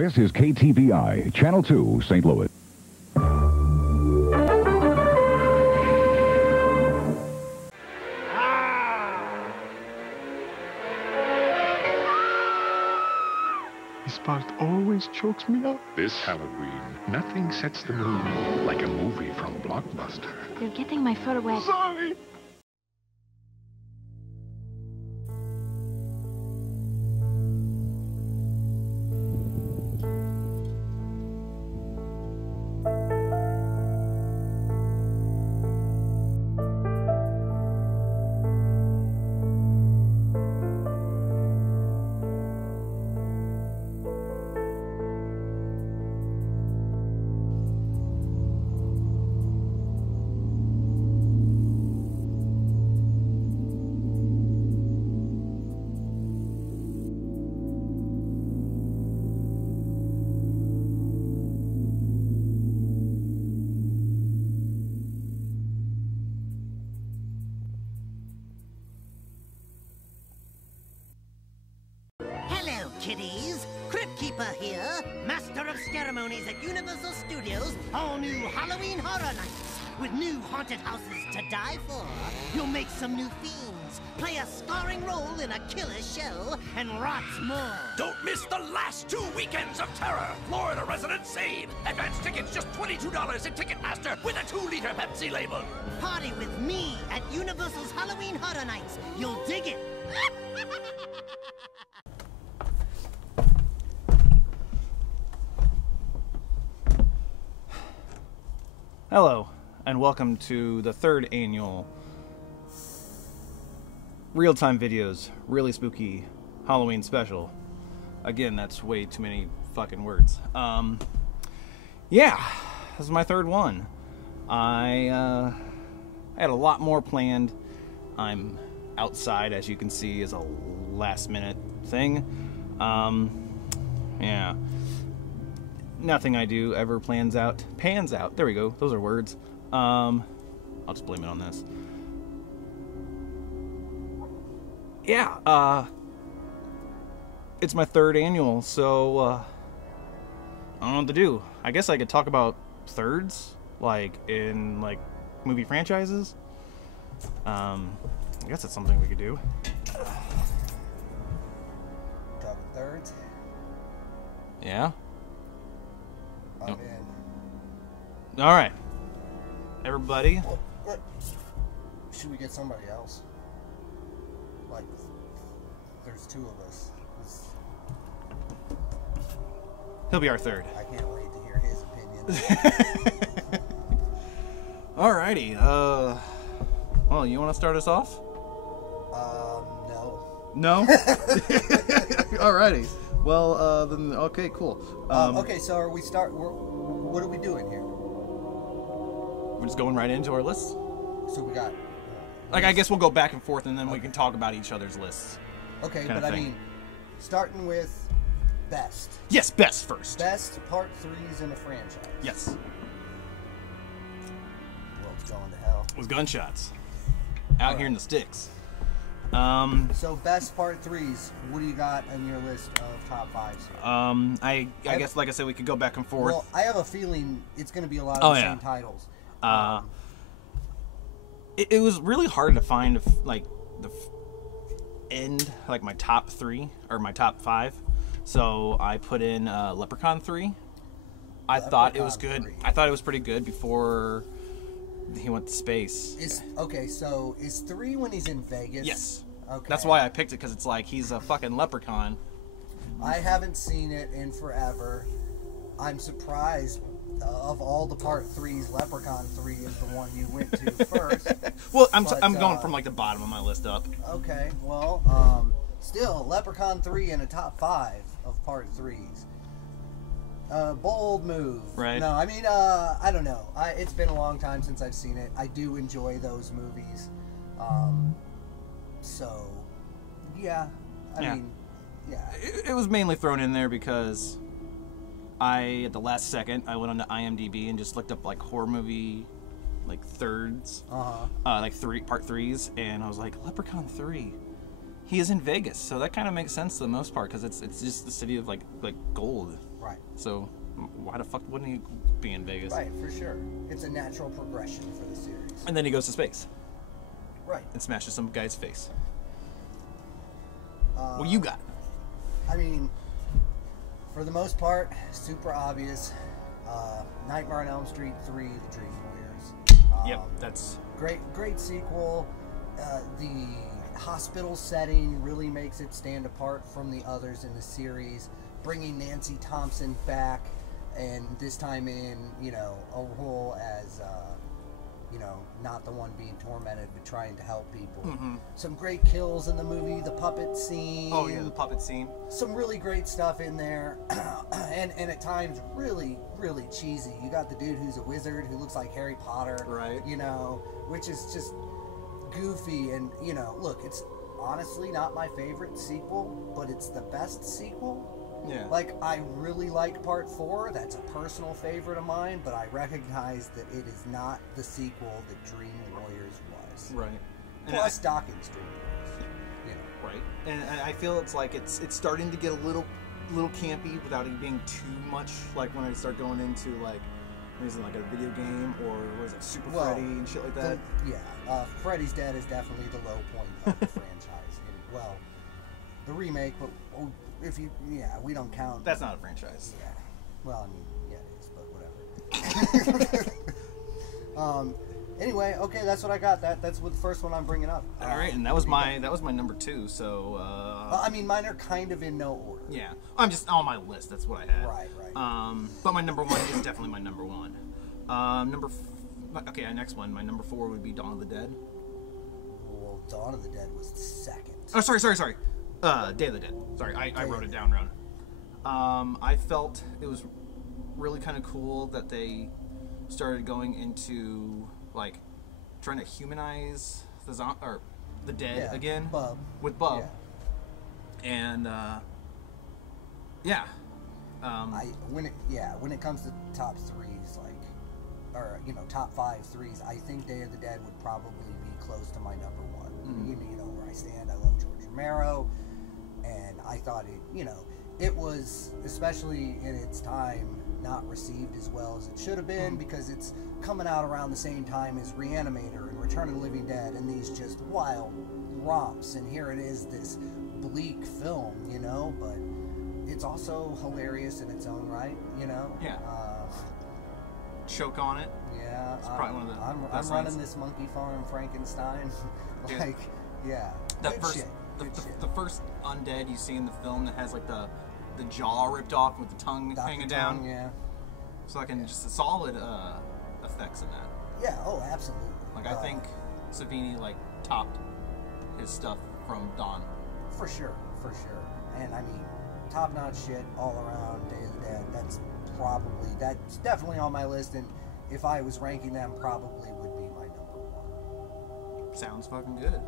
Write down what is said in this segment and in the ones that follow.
This is KTVI, Channel 2, St. Louis. This part always chokes me up. This Halloween, nothing sets the mood like a movie from Blockbuster. You're getting my fur wet. Sorry. Kiddies, Crypt Keeper here, Master of Ceremonies at Universal Studios, all new Halloween Horror Nights. With new haunted houses to die for, you'll make some new fiends, play a starring role in a killer show, and lots more. Don't miss the last 2 weekends of terror. Florida residents save. Advance tickets just $22 at Ticketmaster with a 2-liter Pepsi label. Party with me at Universal's Halloween Horror Nights. You'll dig it. Hello, and welcome to the 3rd annual Real-Time Videos Really Spooky Halloween Special. Again, that's way too many fucking words. Yeah, this is my 3rd one. I had a lot more planned. I'm outside, as you can see, as a last-minute thing. Yeah. Nothing I do ever pans out. There we go. Those are words. I'll just blame it on this. Yeah, it's my 3rd annual, so, I don't know what to do. I guess I could talk about thirds, like, in, like, movie franchises. I guess that's something we could do. Talking thirds? Yeah? I'm in. All right, everybody. What? Should we get somebody else? Like, there's 2 of us. He'll be our 3rd. I can't wait to hear his opinion. Alrighty. Well, you want to start us off? No. No. Alrighty. Well, then, okay, cool. Okay, so what are we doing here? We're just going right into our lists. So we got... Like, I guess we'll go back and forth, and then we can talk about each other's lists. Okay, but I mean, starting with best. Yes, best first. Best part 3s in a franchise. Yes. World's going to hell. With gunshots. Out here in the sticks. So best part 3s, what do you got on your list of top 5s? I guess, like I said, we could go back and forth. Well, I have a feeling it's going to be a lot of the same titles. It was really hard to find, like, the end, like, my top 3, or my top 5. So I put in Leprechaun 3. I thought it was good. I thought it was pretty good before he went to space. Okay, so is 3 when he's in Vegas? Yes. Okay. That's why I picked it, because it's like he's a fucking leprechaun. I haven't seen it in forever. I'm surprised of all the part 3s, Leprechaun 3 is the one you went to first. Well, I'm going from like the bottom of my list up. Okay, well, still, Leprechaun 3 in a top 5 of part 3s. Bold move. Right. No, I mean, I don't know. It's been a long time since I've seen it. I do enjoy those movies. So, yeah. I mean, yeah. It was mainly thrown in there because at the last second, I went onto IMDb and just looked up, like, horror movie, like, thirds. Like, part 3s. And I was like, Leprechaun 3. he is in Vegas, so that kind of makes sense for the most part because it's just the city of like gold. Right. So why the fuck wouldn't he be in Vegas? Right, for sure. It's a natural progression for the series. And then he goes to space. Right. And smashes some guy's face. What do you got? I mean, for the most part, super obvious. Nightmare on Elm Street 3, The Dream Warriors. Yep, that's great sequel. The hospital setting really makes it stand apart from the others in the series. Bringing Nancy Thompson back, and this time in, you know, a role as, you know, not the one being tormented, but trying to help people. Mm-hmm. Some great kills in the movie, the puppet scene. Oh yeah, the puppet scene. Some really great stuff in there, and at times really, really cheesy. You got the dude who's a wizard who looks like Harry Potter, right? You know, which is just goofy. And you know, look, it's honestly not my favorite sequel, but it's the best sequel. Yeah. Like, I really like Part 4. That's a personal favorite of mine, but I recognize that it is not the sequel that Dream Warriors was. Right. Plus Dawkins Dream Warriors. You know. Right. And I feel it's like it's starting to get a little campy without it being too much. Like when I start going into like, is it like a video game or was it Super Freddy and shit like that? Freddy's Dead is definitely the low point of the franchise. And, well, the remake, but we don't count. That's not a franchise. Yeah. Well, I mean, yeah, it is, but whatever. Anyway, okay, that's what I got. That's what the first one I'm bringing up. All right, and that was my number 2. So. I mean, mine are kind of in no order. Yeah, I'm just on my list. That's what I had. Right. But my number 1 is definitely my number 1. Next one. My number 4 would be Dawn of the Dead. Well, Dawn of the Dead was the second. Oh, sorry. Day of the Dead. Sorry, I wrote it down wrong. I felt it was really kind of cool that they started going into like trying to humanize the dead again with Bub. Yeah. And when it comes to top threes, top 5 threes, I think Day of the Dead would probably be close to my number 1. Mm-hmm. You know where I stand. I love George Romero. And I thought it was, especially in its time, not received as well as it should have been because it's coming out around the same time as Reanimator and Return of the Living Dead and these just wild romps. And here it is, this bleak film, you know, but it's also hilarious in its own right, you know? Yeah. Choke on it. Yeah. It's probably one of the I'm best running lines. this monkey farm, Frankenstein. That Good shit. The first undead you see in the film that has like the jaw ripped off with the tongue hanging down. Yeah. So just solid effects in that. Yeah. Oh, absolutely. Like I think Savini like topped his stuff from Dawn. For sure. And I mean, top-notch shit all around. Day of the Dead. That's definitely on my list. And if I was ranking them, probably would be my number 1. Sounds fucking good.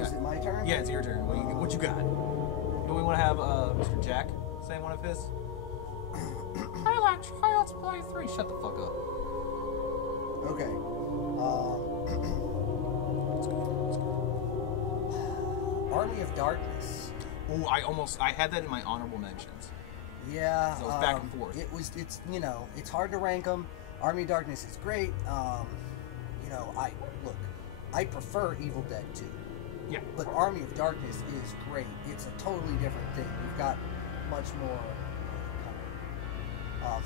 Is it my turn? Yeah, it's your turn. What you got? Do we want to have Mr. Jack say one of his? Let's play 3. Shut the fuck up. Okay. Army of Darkness. Oh, I had that in my honorable mentions. Yeah. So it was back and forth. It's hard to rank them. Army of Darkness is great. I prefer Evil Dead 2. Yeah. But Army of Darkness is great. It's a totally different thing. You've got much more. I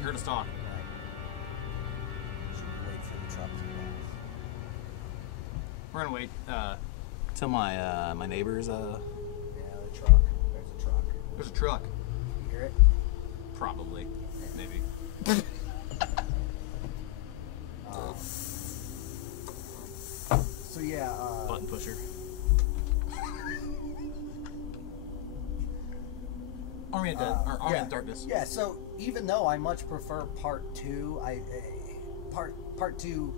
heard us talk. Right. Should wait for the truck to arrive. We're gonna wait till my neighbors. Yeah, the truck. There's a truck. There's a truck. You hear it? Probably. Maybe. So yeah. Button pusher. Army of Dead or Army of Darkness. Yeah. So even though I much prefer Part 2, Part 2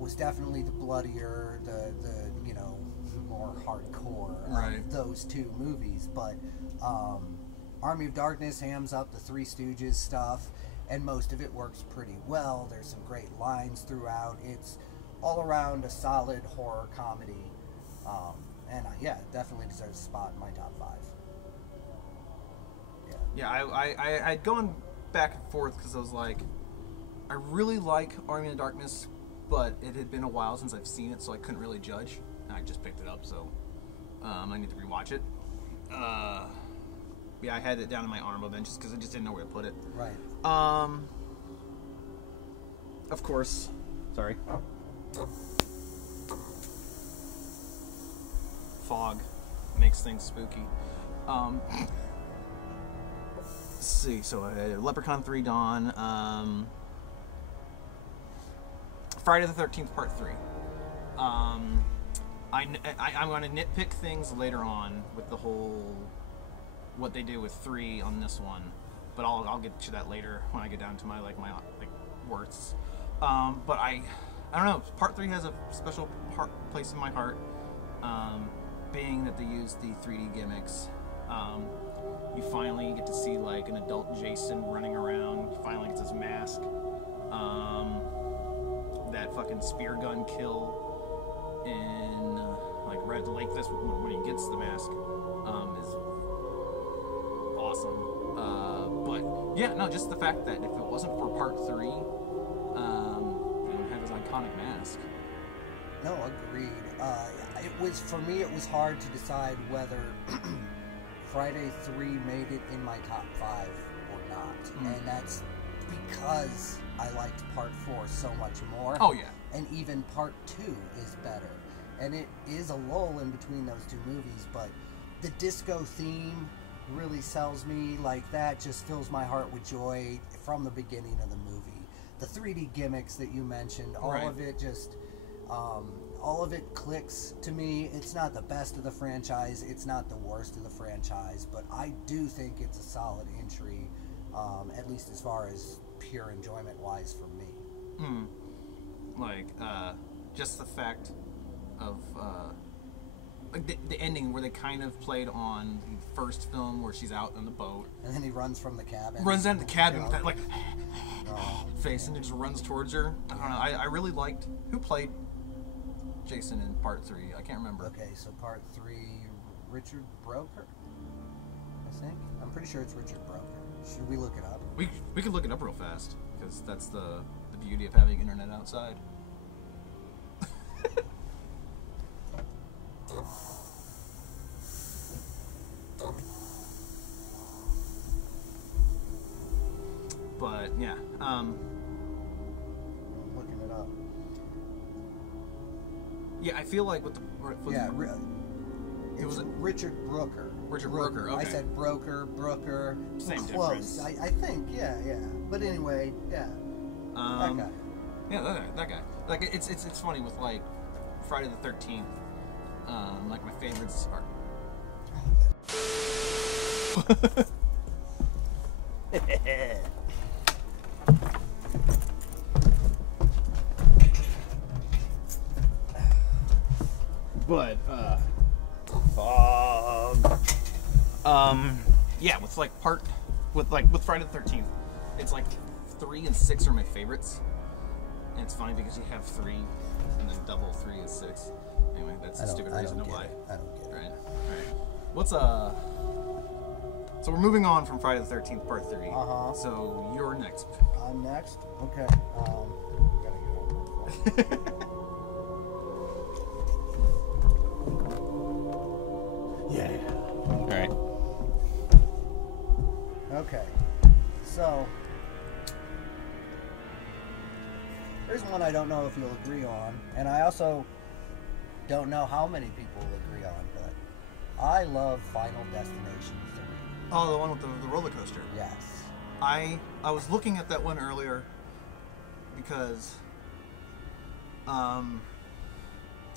was definitely the bloodier, the more hardcore of those two movies. But Army of Darkness hams up the Three Stooges stuff, and most of it works pretty well. There's some great lines throughout. It's all around a solid horror comedy, And yeah, it definitely deserves a spot in my top 5. Yeah, I'd gone back and forth because I was like, I really like Army of Darkness, but it had been a while since I've seen it, so I couldn't really judge. And I just picked it up, so I need to rewatch it. Yeah, I had it down in my honorable mentions because I just didn't know where to put it. Right. Of course. Sorry. Fog makes things spooky. Let's see. So Leprechaun 3 Dawn. Friday the 13th Part 3. I'm going to nitpick things later on with the whole what they do with 3 on this one, but I'll get to that later when I get down to my worths. But I don't know. Part 3 has a special place in my heart, being that they use the 3D gimmicks. You finally get to see like an adult Jason running around. He finally gets his mask. That fucking spear gun kill in like Red Lake, this when he gets the mask is awesome. But yeah, no, just the fact that if it wasn't for Part 3, he wouldn't have his iconic mask. No, agreed. It was, for me, it was hard to decide whether Friday 3 made it in my top 5 or not. And that's because I liked Part 4 so much more. Oh, yeah. And even Part 2 is better. And it is a lull in between those two movies, but the disco theme really sells me. Like, that just fills my heart with joy from the beginning of the movie. The 3D gimmicks that you mentioned, all of it just... all of it clicks to me. It's not the best of the franchise. It's not the worst of the franchise. But I do think it's a solid entry, at least as far as pure enjoyment-wise for me. Like, just the fact of like the ending where they kind of played on the first film where she's out on the boat. And then he runs from the cabin. Runs out of the cabin, kind of like face, and it just runs towards her. I don't know. I really liked who played Jason in Part 3. I can't remember. Okay, so Part 3, Richard Broker, I think. I'm pretty sure it's Richard Broker. Should we look it up? We could look it up real fast because that's the beauty of having internet outside. But yeah, I'm looking it up. Yeah, I feel like with the it was Richard Brooker. Richard Brooker. Okay. I said Brooker. Same close. difference. I think, yeah. But anyway, yeah. That guy. Yeah, that guy. Like it's funny with like Friday the 13th. Like my favorites are. But yeah, with with Friday the 13th, it's like 3 and 6 are my favorites, and it's funny because you have 3, and then double 3 is 6. Anyway, that's a stupid reason to why. I don't get it. Right. What's So we're moving on from Friday the 13th, Part 3. So you're next. I'm next. Okay. Gotta get on my phone. Yeah. All right. Okay. So here's one I don't know if you'll agree on, and I also don't know how many people will agree on, but I love Final Destination 3. Oh, the one with the roller coaster. Yes. I was looking at that one earlier because I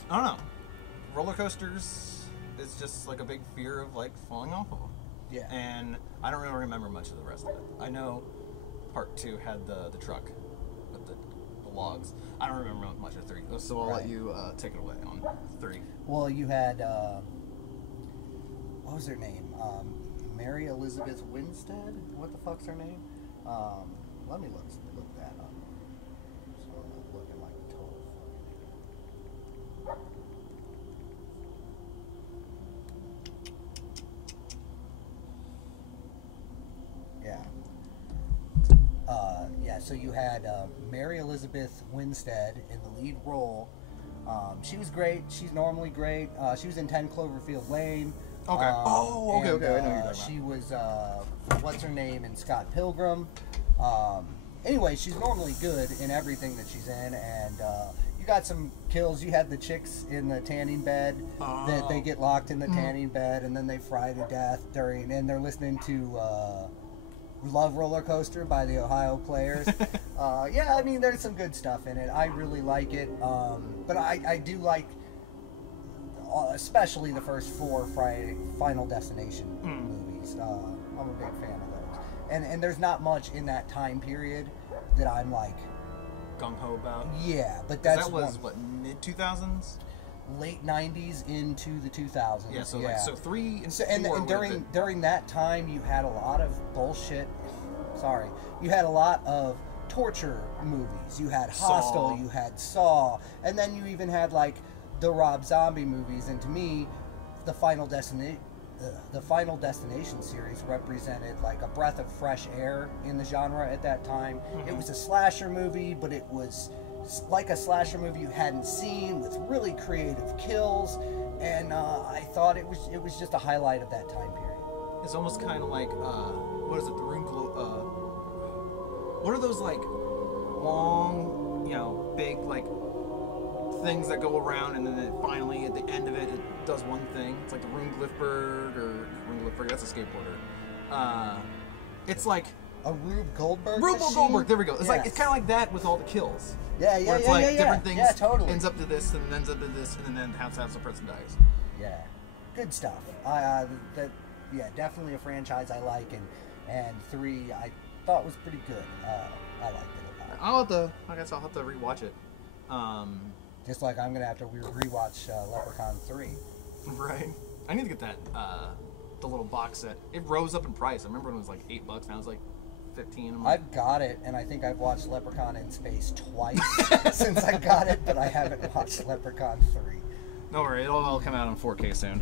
don't know, roller coasters is just like a big fear of like falling off of them. Yeah. And I don't really remember much of the rest of it. I know Part 2 had the truck with the logs. I don't remember much of 3, so I'll let you take it away on 3. Well, you had what was her name? Mary Elizabeth Winstead? What the fuck's her name? Let me look that up. So I'm not looking like a total fucking Yeah, so you had Mary Elizabeth Winstead in the lead role. She was great. She's normally great. She was in 10 Cloverfield Lane. Okay. Okay. I know who you're talking about. She was, what's her name, in Scott Pilgrim. Anyway, she's normally good in everything that she's in, and you got some kills. You had the chicks in the tanning bed that they get locked in the tanning bed, and then they fry to death and they're listening to Love Roller Coaster by the Ohio Players. Yeah, I mean, there's some good stuff in it. I really like it, but I do like, especially the first 4 Final Destination movies. I'm a big fan of those. And there's not much in that time period that I'm like gung-ho about. Yeah, but that's that was what, mid-2000s? Late 90s into the 2000s. Yeah, so like 3 and 4 and during that time you had a lot of bullshit. Sorry. You had a lot of torture movies. You had Hostel, you had Saw, and then you even had like the Rob Zombie movies, and to me the Final Destination series represented like a breath of fresh air in the genre at that time. It was a slasher movie, but it was like a slasher movie you hadn't seen, with really creative kills, and I thought it was just a highlight of that time period. It's almost kind of like what is it? The room. What are those like long, big like things that go around, and then it finally at the end of it does one thing. It's like the Rune Glifberg, or Rune Glifberg. That's a skateboarder. It's like a Rube Goldberg. Rube machine? Goldberg. There we go. It's Yes. like it's kind of like that with all the kills. Yeah, Where it's like different things totally. ends up to this, and ends up to this, and then how the person dies. Yeah, good stuff. Definitely a franchise I like, and 3 I thought was pretty good. I liked it a lot. I guess I'll have to rewatch it. Just like I'm gonna have to rewatch Leprechaun 3. Right. I need to get that the little box set. It rose up in price. I remember when it was like $8. Now it's like 15. I've got it, and I think I've watched Leprechaun in Space twice since I got it, but I haven't watched Leprechaun 3. Don't worry, it'll all come out on 4K soon.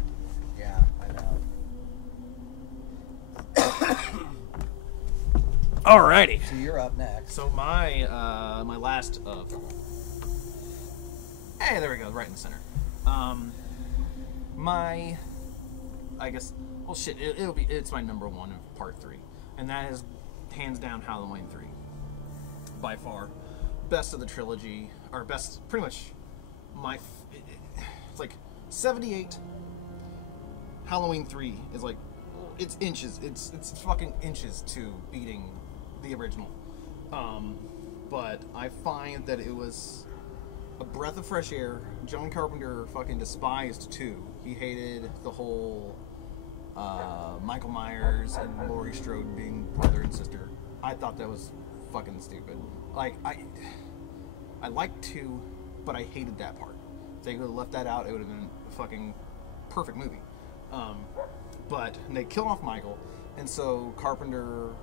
Yeah, I know. Alrighty. So you're up next. So my my last of. Hey, there we go, right in the center. It's my number 1 of part 3, and that is hands down Halloween 3. By far, best of the trilogy, or best, pretty much it's like 78. Halloween 3 is like, it's inches, it's fucking inches to beating the original. But I find that it was a breath of fresh air. John Carpenter fucking despised 2. He hated the whole Michael Myers and Laurie Strode being brother and sister. I thought that was fucking stupid. Like, I liked 2, but I hated that part. If they could have left that out, it would have been a fucking perfect movie. But they killed off Michael, and so Carpenter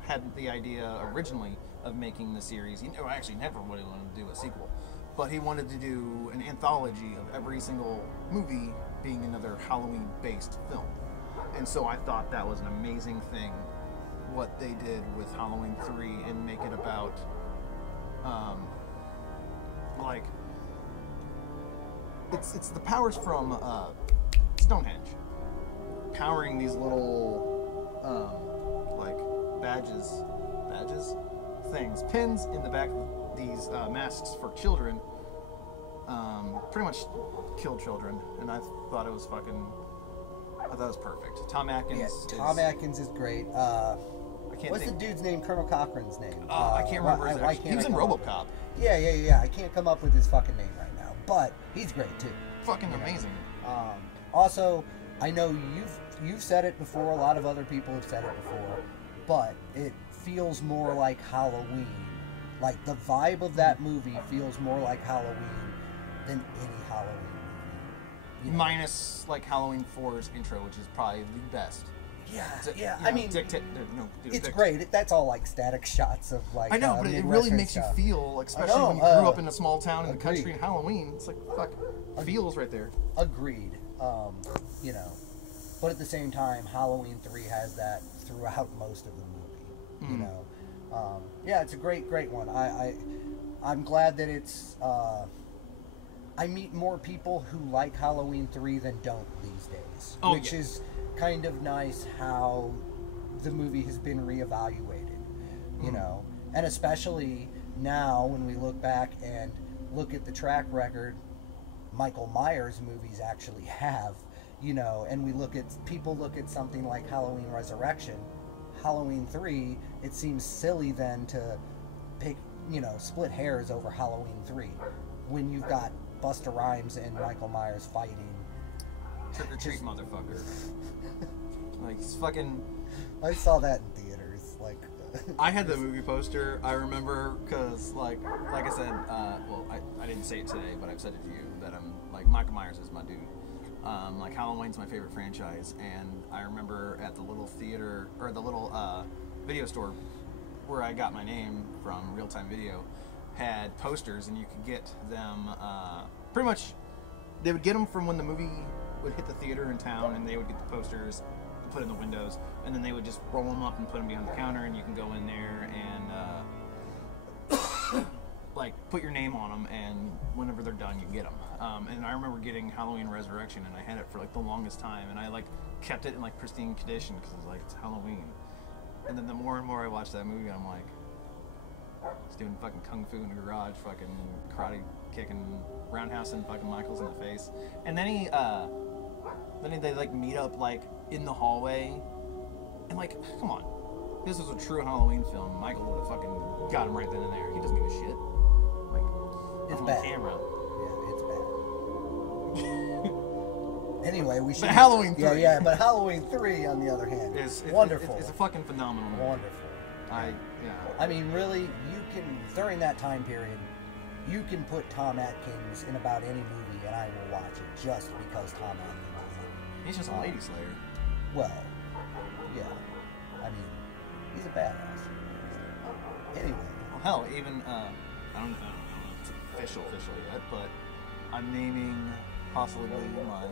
had the idea originally of making the series. He actually never really wanted to do a sequel, but he wanted to do an anthology of every single movie being another Halloween-based film. And so I thought that was an amazing thing, what they did with Halloween 3, and make it about, like, it's the powers from Stonehenge, powering these little, like, things, pins in the back of these masks for children, pretty much kill children, and I thought it was perfect. Tom Atkins. Yeah, Tom Atkins is great. What's the dude's name? Colonel Cochran's name? I can't remember his name. He was in RoboCop. Yeah. I can't come up with his fucking name right now, but he's great too. Fucking amazing. Also, I know you've said it before. A lot of other people have said it before, but it feels more like Halloween. Like, the vibe of that movie feels more like Halloween than any Halloween movie. Minus, like, Halloween 4's intro, which is probably the best. Yeah. I mean, it's great. That's all, like, static shots of, like, I know, but it really makes you feel, like, especially when you grew up in a small town in the country in Halloween. It's like, fuck, feels right there. Agreed. But at the same time, Halloween 3 has that throughout most of the movie. Yeah, it's a great one. I'm glad that it's. I meet more people who like Halloween 3 than don't these days, which is kind of nice how the movie has been reevaluated, you know, and especially now when we look back and look at the track record Michael Myers movies actually have, you know, and look at something like Halloween Resurrection, Halloween 3, it seems silly then to pick, you know, split hairs over Halloween 3 when you've got Busta Rhymes and Michael Myers fighting. Trick or treat, motherfucker. Like, it's fucking... I saw that in theaters, like... I had the movie poster, I remember, because, like I said, well, I didn't say it today, but I've said it to you, that I'm, like, Michael Myers is my dude. Like, Halloween's my favorite franchise, and I remember at the little theater, or the little video store where I got my name from, Real Time Video, had posters, and you could get them, pretty much, they would get them from when the movie would hit the theater in town, and they would get the posters and put in the windows, and then they would just roll them up and put them behind the counter, and you can go in there and like put your name on them, and whenever they're done, you get them. And I remember getting Halloween Resurrection, and I had it for like the longest time, and I like kept it in like pristine condition because like it's Halloween. And then the more and more I watched that movie, I'm like, he's doing fucking kung fu in the garage, fucking karate kicking, roundhousing fucking Michaels in the face, and then they like meet up like in the hallway, and like, come on, if this was a true Halloween film, Michael would have fucking got him right then and there. He doesn't give a shit. Like, it's on bad. Camera. Yeah, it's bad. Anyway, we should. But Halloween 3. Yeah, but Halloween 3, on the other hand, It's wonderful. It's a fucking phenomenal movie. Wonderful. I mean, really, you can, during that time period, you can put Tom Atkins in about any movie and I will watch it just because Tom Atkins is in it. He's just a lady slayer. Well, yeah. I mean, he's a badass. Anyway. Well, hell, even, I don't know if it's official yet, but I'm naming possibly my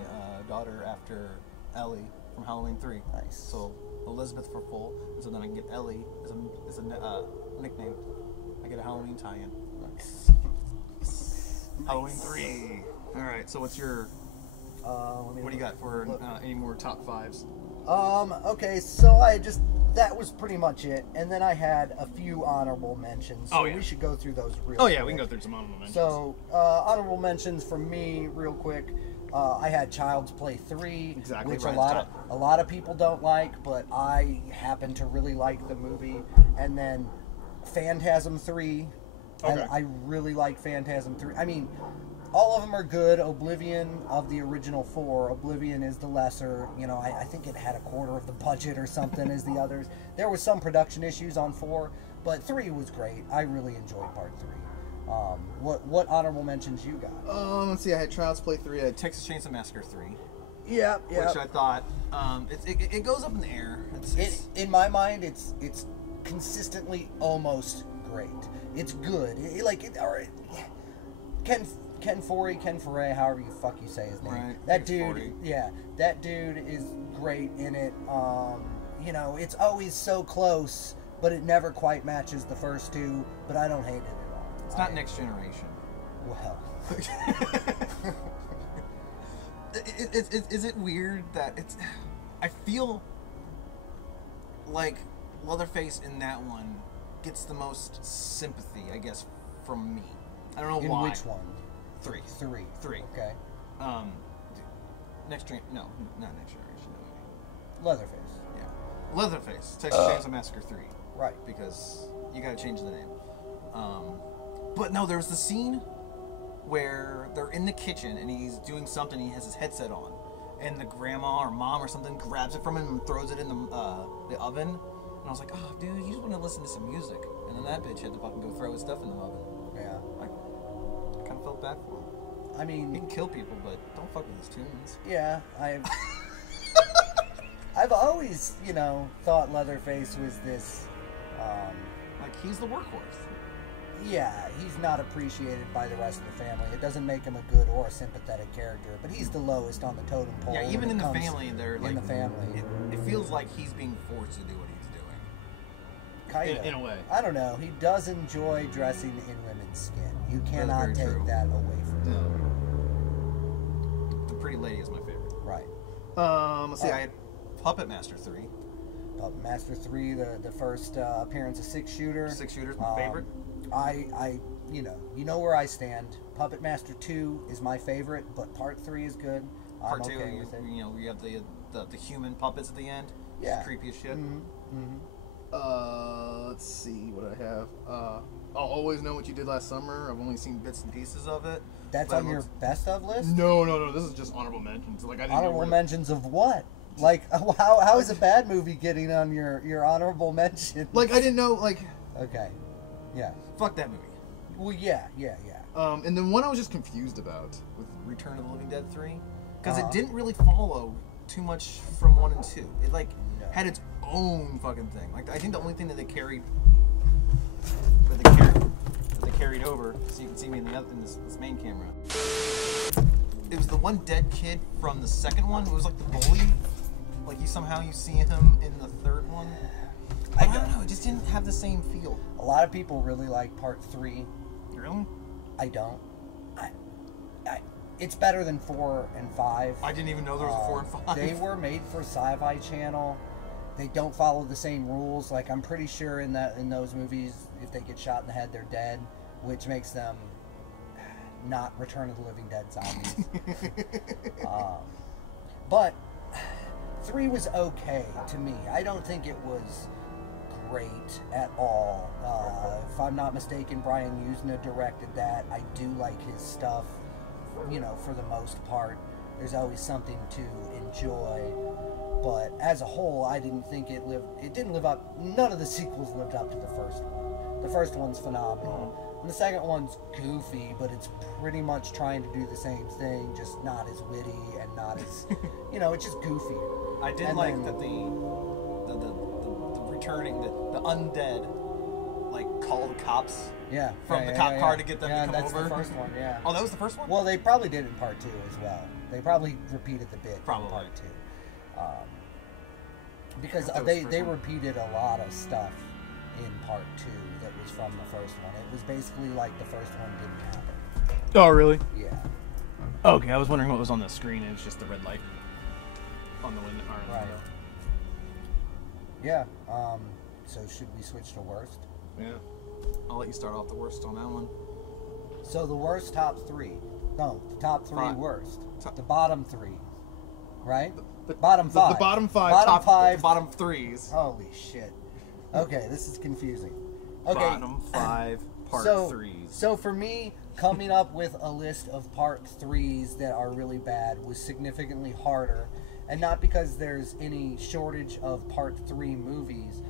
daughter after Ellie from Halloween 3. Nice. So Elizabeth for full, and so then I can get Ellie as a nickname. I get a Halloween tie-in. Nice. Halloween 3. All right. So what's your? What do you got for any more top 5s? Okay. So that was pretty much it, and then I had a few honorable mentions. So we should go through those real quick. We can go through some honorable mentions. So honorable mentions from me, real quick. I had Child's Play 3, which a lot of people don't like, but I happen to really like the movie. And then Phantasm 3, and I really like Phantasm 3. I mean, all of them are good. Oblivion, of the original 4, Oblivion is the lesser. You know, I think it had a quarter of the budget or something as the others. There was some production issues on 4, but 3 was great. I really enjoyed Part 3. What honorable mentions you got? Let's see. I had Child's Play 3. I had Texas Chainsaw Massacre 3. Yeah. Which I thought it goes up in the air. In my mind, it's consistently almost great. It's good. Ken Foree, however you fuck you say his name. Right. That dude, that dude is great in it. You know, it's always so close, but it never quite matches the first two. But I don't hate it at all. It's not Next Generation. Well. Is it weird that it's... I feel like Leatherface in that one gets the most sympathy, I guess, from me. I don't know why. In which one? 3. 3. Okay. No, not Next Generation. No. Leatherface. Yeah. Leatherface. Texas Chainsaw Massacre 3. Right. Because you gotta change the name. But no, there was the scene where they're in the kitchen and he's doing something. He has his headset on, and the grandma or mom or something grabs it from him and throws it in the oven. And I was like, oh, dude, you just want to listen to some music. And then that bitch had to fucking go throw his stuff in the oven. Yeah. I kind of felt bad for him. I mean, he can kill people, but don't fuck with his tunes. Yeah, I've always, you know, thought Leatherface was this, like, he's the workhorse. Yeah, he's not appreciated by the rest of the family. It doesn't make him a good or a sympathetic character, but he's the lowest on the totem pole. Yeah, even in the family, they're like, in the family, it feels like he's being forced to do what he's doing. kind of. In a way. I don't know. He does enjoy dressing in women's skin. You cannot very take true. that away from him. No. The Pretty Lady is my favorite. Right. Let's see. I had Puppet Master 3. Puppet Master 3, the first appearance of Six Shooter. Six Shooter's my favorite. I you know where I stand. Puppet Master 2 is my favorite, but Part 3 is good. I'm Part 2, okay with it. you know, we have the human puppets at the end. Yeah. It's creepy as shit. Let's see what I have. I'll always know what you did last summer. I've only seen bits and pieces of it. That's but on your best of list? No. This is just honorable mentions. Like I didn't know Honorable where mentions of what? Like, how is a bad movie getting on your honorable mention? Like I didn't know. Like Okay. Yeah. Fuck that movie. Well, yeah. and then one I was just confused about. With Return of the Living Dead 3. Because Uh-huh. it didn't really follow too much from 1 and 2. It, like, No. had its own fucking thing. Like, I think the only thing that they carried... That they carried over, so you can see me in this main camera. It was the one dead kid from the second one. It was like the bully. Like, you see him in the third one. I don't know. It just didn't have the same feel. A lot of people really like Part 3. Really? I don't. It's better than 4 and 5. I didn't even know there was a 4 and 5. They were made for Sci-Fi Channel. They don't follow the same rules. Like, I'm pretty sure in those movies, if they get shot in the head, they're dead, which makes them not Return of the Living Dead zombies. But 3 was okay to me. I don't think it was great at all. If I'm not mistaken, Brian Usna directed that. I do like his stuff, you know, for the most part. There's always something to enjoy. But as a whole, I didn't think it didn't live up. None of the sequels lived up to the first one. The first one's phenomenal. And the second one's goofy, but it's pretty much trying to do the same thing, just not as witty and not as, you know, it's just goofier. I did And like then- that the returning, the undead, like, call the cops Yeah. from the cop car to get them to come that's over. the first one, yeah. Oh, that was the first one? Well, they probably did it in Part 2 as well. They probably repeated the bit Probably. in Part 2. Because That was they the first one. repeated a lot of stuff in Part 2 that was from the first one. It was basically like the first one didn't happen. Oh, really? Yeah. Okay, I was wondering what was on the screen, and it's just the red light on the window. Right. Yeah. So should we switch to worst? Yeah. I'll let you start off the worst on that one. So the worst top 3. No, the top 3 Five. worst. Top- The bottom 3. Right? Bottom 5. The bottom 5. Bottom top 5. Bottom threes. Holy shit. Okay, this is confusing. Okay. Bottom 5, part threes. So for me, coming up with a list of part 3s that are really bad was significantly harder. And not because there's any shortage of part 3 movies,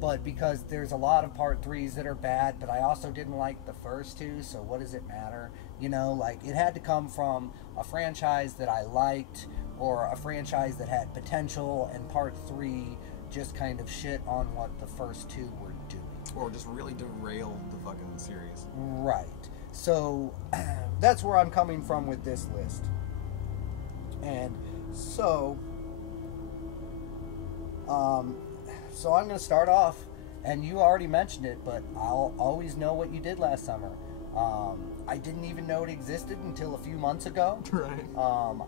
but because there's a lot of part 3s that are bad, but I also didn't like the first 2, so what does it matter? You know, like, it had to come from a franchise that I liked, or a franchise that had potential, and part 3 just kind of shit on what the first 2 were doing. Or just really derailed the fucking series. Right. So that's where I'm coming from with this list. And so I'm going to start off, and you already mentioned it, but I'll always know what you did last summer. I didn't even know it existed until a few months ago. Right.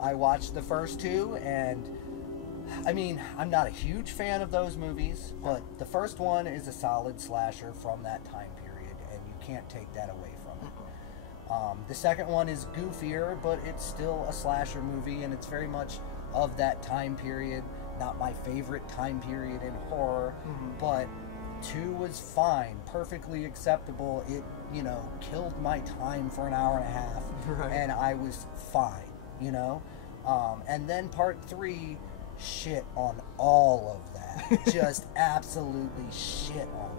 I watched the first 2, and I mean, I'm not a huge fan of those movies, but the first one is a solid slasher from that time period, and you can't take that away from it. The second one is goofier, but it's still a slasher movie, and it's very much of that time period. Not my favorite time period in horror, but 2 was fine, perfectly acceptable. It, you know, killed my time for an hour and a half, Right. and I was fine, you know? And then part 3, shit on all of that. Just absolutely shit on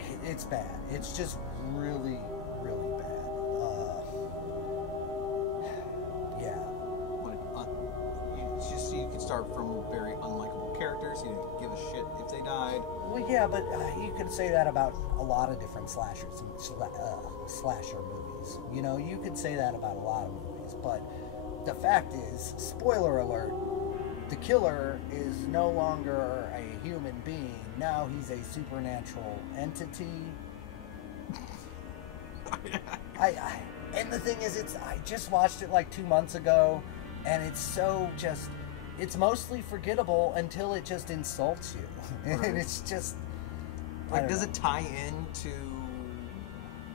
it. It's bad. It's just really, really bad. Yeah. Like, you could start from very unlikable characters. You didn't give a shit if they died. Well, yeah, but you could say that about a lot of different slashers, slasher movies. You know, you could say that about a lot of movies, but the fact is, spoiler alert, the killer is no longer a human being. now he's a supernatural entity. And the thing is, I just watched it like 2 months ago, and it's so just, it's mostly forgettable until it just insults you. Right. And it's just, like, does it tie into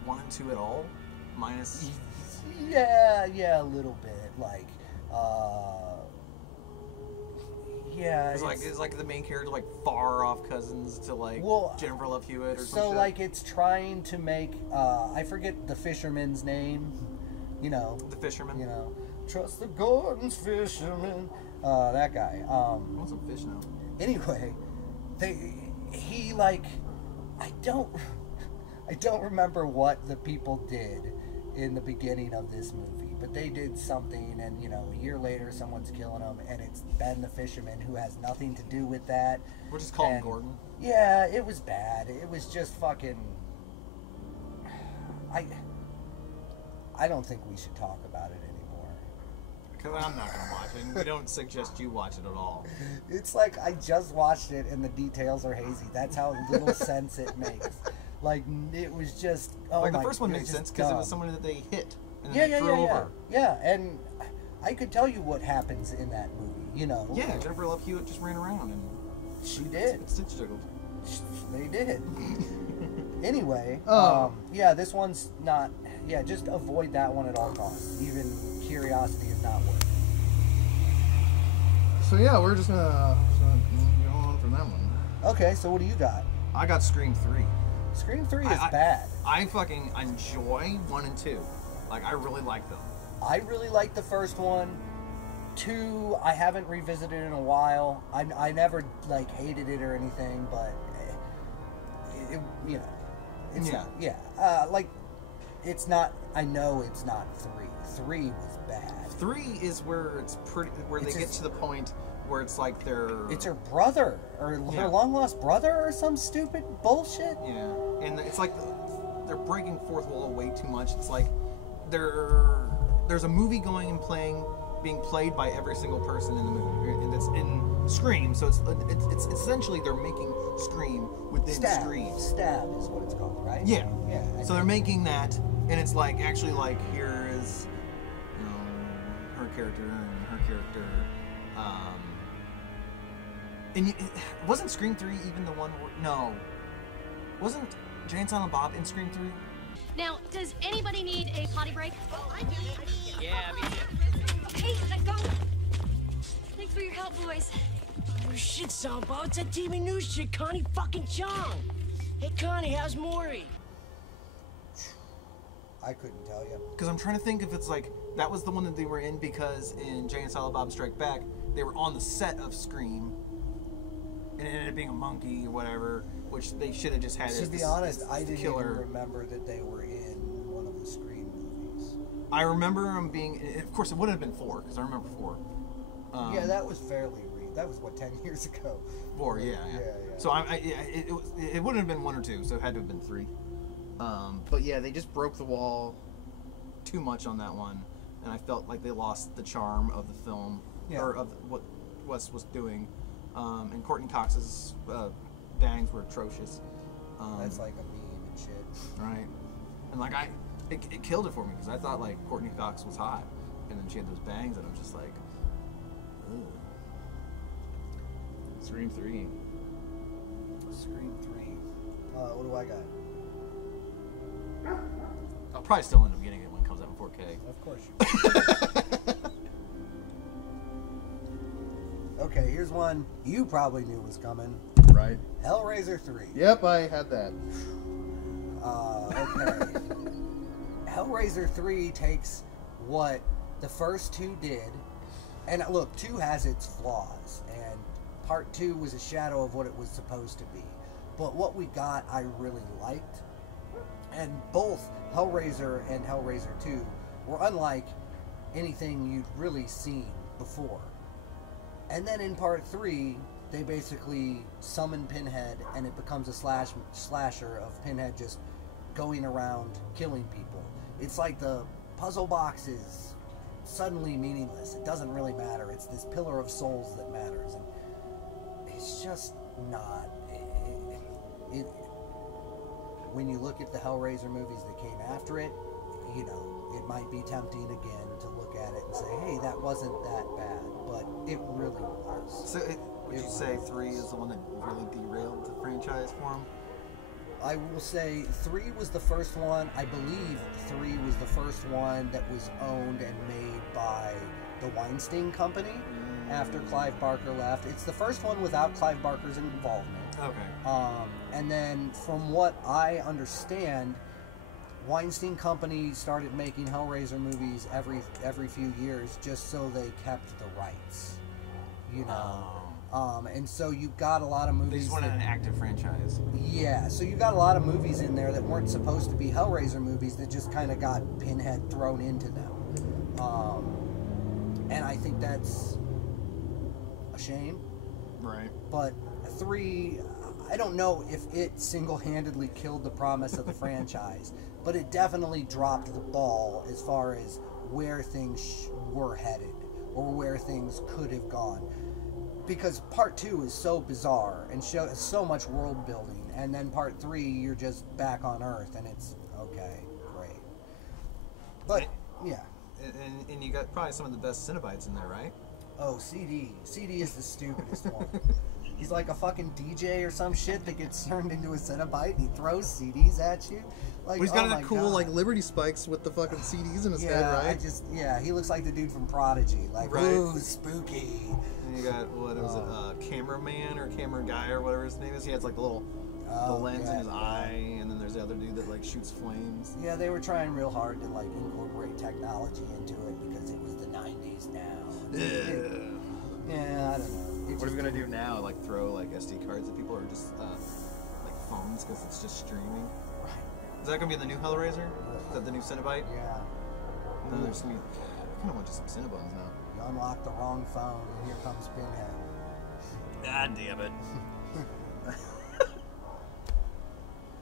1 and 2 at all? Minus... Yeah, a little bit. Like, yeah. It's like the main character, like, far off cousins to, like, Jennifer Love Hewitt or something. So, like, it's trying to make, I forget the fisherman's name, you know. The fisherman? You know. Trust the Gordon's fisherman. That guy. I want some fish now. Anyway, he, like, I don't remember what the people did in the beginning of this movie, but they did something, and you know, a year later someone's killing him, and it's Ben the fisherman, who has nothing to do with that. We'll just call him Gordon. Yeah, it was bad. It was just fucking... I don't think we should talk about it anymore. Because I'm not going to watch it, and we don't suggest you watch it at all. It's like, I just watched it, and the details are hazy. That's how little sense it makes. Like, it was just... Oh, like, the first one made sense because it was someone that they hit and yeah, they threw over. Yeah, and I could tell you what happens in that movie, you know. Yeah, Jennifer Love Hewitt just ran around and... She did. Stitch jiggled. They did. Anyway, yeah, this one's not... Yeah, just avoid that one at all costs. Even curiosity is not worth it. So yeah, we're just gonna go on from that one. Okay, so what do you got? I got Scream 3. Scream 3 is bad. I fucking enjoy 1 and 2. Like, I really like them. I really like the first one. 2, I haven't revisited in a while. I never, like, hated it or anything, but, it you know, it's not, like, it's not, I know it's not 3. 3 was bad. 3 is where it's pretty, where they get to the point where it's like they're... It's her brother, or her long-lost brother, or some stupid bullshit. Yeah, and it's like they're breaking fourth wall way too much. It's like there's a movie going and being played by every single person in the movie, and it's in Scream. So it's essentially they're making Scream within Scream. Stab is what it's called, right? Yeah. Yeah. So they're making that, and it's like actually like here is, you know, her character and her character. And wasn't Scream 3 even the one where... No. Wasn't Jay and Silent Bob in Scream 3? Now, does anybody need a potty break? Oh, I do. Yeah, me too. Hey, let go. Thanks for your help, boys. Oh, shit, Silent Bob. It's that TV news shit, Connie fucking Chung. Hey, Connie, how's Maury? I couldn't tell you. Because I'm trying to think if it's like... That was the one that they were in because in Jay and Silent Bob Strike Back, they were on the set of Scream. And it ended up being a monkey or whatever, which they should have just had. To be honest, I didn't even remember that they were in one of the Scream movies. I remember them being. Of course, it wouldn't have been 4 because I remember 4. Yeah, that was fairly. That was what 10 years ago. 4, yeah. So it wouldn't have been 1 or 2, so it had to have been 3. But yeah, they just broke the wall too much on that one, and I felt like they lost the charm of the film or of what Wes was doing. And Courtney Cox's bangs were atrocious. That's like a meme and shit. Right. And like it killed it for me because I thought like Courtney Cox was hot, and then she had those bangs, and I'm just like, ugh. Scream 3. Scream 3. What do I got? I'll probably still end up getting it when it comes out in 4K. Of course you will. Okay, here's one you probably knew was coming. Right. Hellraiser 3. Yep, I had that. Okay. Hellraiser 3 takes what the first 2 did, and look, 2 has its flaws, and part 2 was a shadow of what it was supposed to be. But what we got, I really liked. And both Hellraiser and Hellraiser 2 were unlike anything you'd really seen before. And then in part 3, they basically summon Pinhead, and it becomes a slasher of Pinhead just going around killing people. It's like the puzzle box is suddenly meaningless. It doesn't really matter. It's this pillar of souls that matters. And it's just not... when you look at the Hellraiser movies that came after it, you know, it might be tempting again to look at it and say, hey, that wasn't that bad, but it really was. So, would you say 3 is the one that really derailed the franchise for him? I will say 3 was the first one. I believe 3 was the first one that was owned and made by the Weinstein Company after Clive Barker left. It's the first one without Clive Barker's involvement. Okay. And then from what I understand, Weinstein Company started making Hellraiser movies every few years just so they kept the rights. You know? And so you got a lot of movies. They just wanted an active franchise. Yeah, so you got a lot of movies in there that weren't supposed to be Hellraiser movies that just kind of got Pinhead thrown into them. And I think that's a shame. Right. But 3, I don't know if it single-handedly killed the promise of the franchise, but it definitely dropped the ball as far as where things were headed or where things could have gone. Because part 2 is so bizarre and shows so much world building, and then part 3 you're just back on Earth and it's okay, great. But yeah, and you got probably some of the best Cenobites in there, right? Oh, CD is the stupidest one. He's like a fucking DJ or some shit that gets turned into a Cenobite and he throws CDs at you. Like, he's got oh that cool like Liberty spikes with the fucking CDs in his head, right? He looks like the dude from Prodigy. Like, right. Ooh, spooky. And you got, what was it, cameraman or camera guy or whatever his name is? He has like the little the lens in his eye, and then there's the other dude that like shoots flames. Yeah, they were trying real hard to like incorporate technology into it because it was the 90s now. Yeah, I don't know. What are we gonna do now? Like throw like SD cards at people, or just like phones because it's just streaming? Right. Is that gonna be the new Hellraiser? Is that the new Cenobite? Yeah. And then there's gonna be. I kind of want just some Cenobones now. You unlock the wrong phone, and here comes Pinhead. God damn it.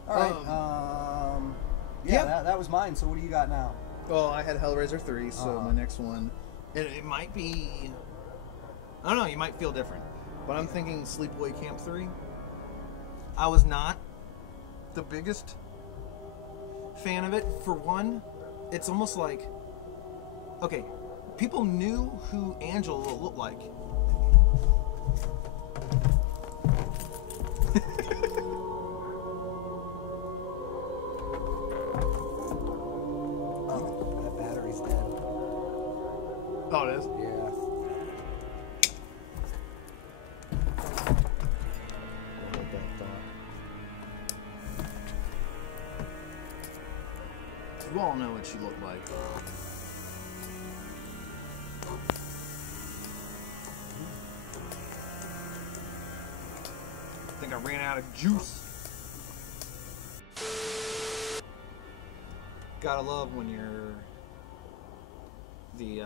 All right. Yeah, that was mine. So what do you got now? Well, I had Hellraiser 3, so my next one. It might be. I don't know. You might feel different, but I'm thinking Sleepaway Camp 3. I was not the biggest fan of it. For one, it's almost like, okay, people knew who Angela looked like. Oh, that battery's dead. Oh, it is? Yeah. You all know what she looked like. I think I ran out of juice. Gotta love when you're the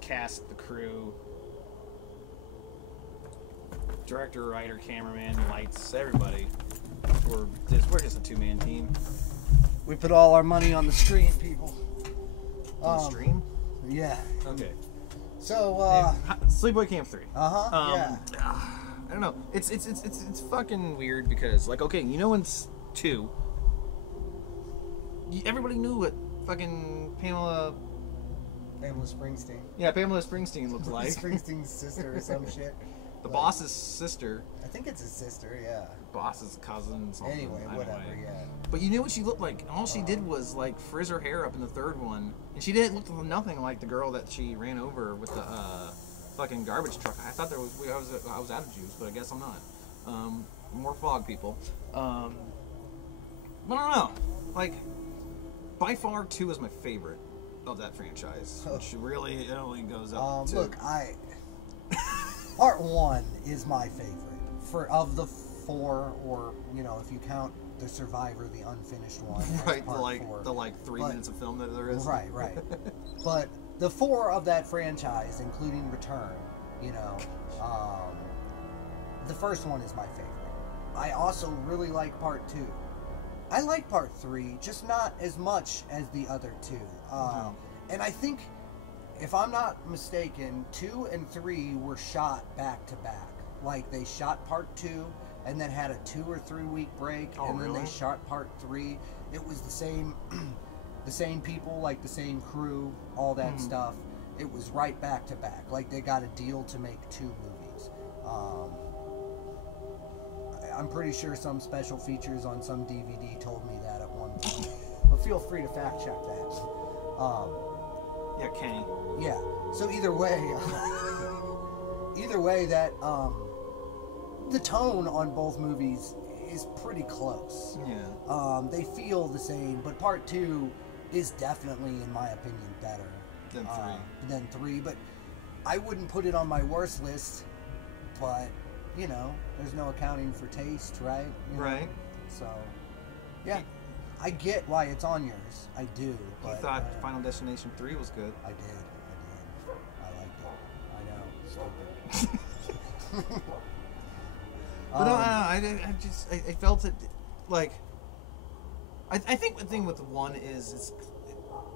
cast, the crew, director, writer, cameraman, lights, everybody. We're just a two-man team. We put all our money on the stream, people. On the stream? Yeah. Okay. So, Sleepaway Camp 3. yeah. I don't know. It's fucking weird because, like, okay, you know in 2, everybody knew what fucking Pamela Springsteen. Yeah, Pamela Springsteen looks like. Springsteen's sister or some shit. The boss's sister. I think it's his sister, yeah. Boss's cousin. Something. Anyway, whatever, yeah. But you knew what she looked like. All she did was like frizz her hair up in the 3rd one, and she didn't look nothing like the girl that she ran over with the fucking garbage truck. I thought I was out of juice, but I guess I'm not. More fog, people. But I don't know. Like, by far 2 is my favorite of that franchise, which really it only goes up to. Look, Part 1 is my favorite of the 4, or you know, if you count The Survivor, the unfinished one. Right, the 3 minutes of film that there is. Right. But the 4 of that franchise, including Return, you know, the first one is my favorite. I also really like Part 2. I like Part 3, just not as much as the other 2. And I think, if I'm not mistaken, 2 and 3 were shot back to back. like they shot part 2 and then had a 2 or 3 week break, and then they shot part 3. It was the same, the same people, like the same crew, all that stuff. It was right back to back. Like they got a deal to make 2 movies. I'm pretty sure some special features on some DVD told me that at one point. But feel free to fact check that. Yeah, Kenny. Yeah. So either way, that the tone on both movies is pretty close. Yeah. They feel the same, but part 2 is definitely, in my opinion, better than 3. But I wouldn't put it on my worst list. But you know, there's no accounting for taste, right? You know? Right. So, yeah. I get why it's on yours. I do. But, You thought Final Destination 3 was good. I did. I liked it. I know. Stupid. But no, I felt it, like, I think the thing with 1 is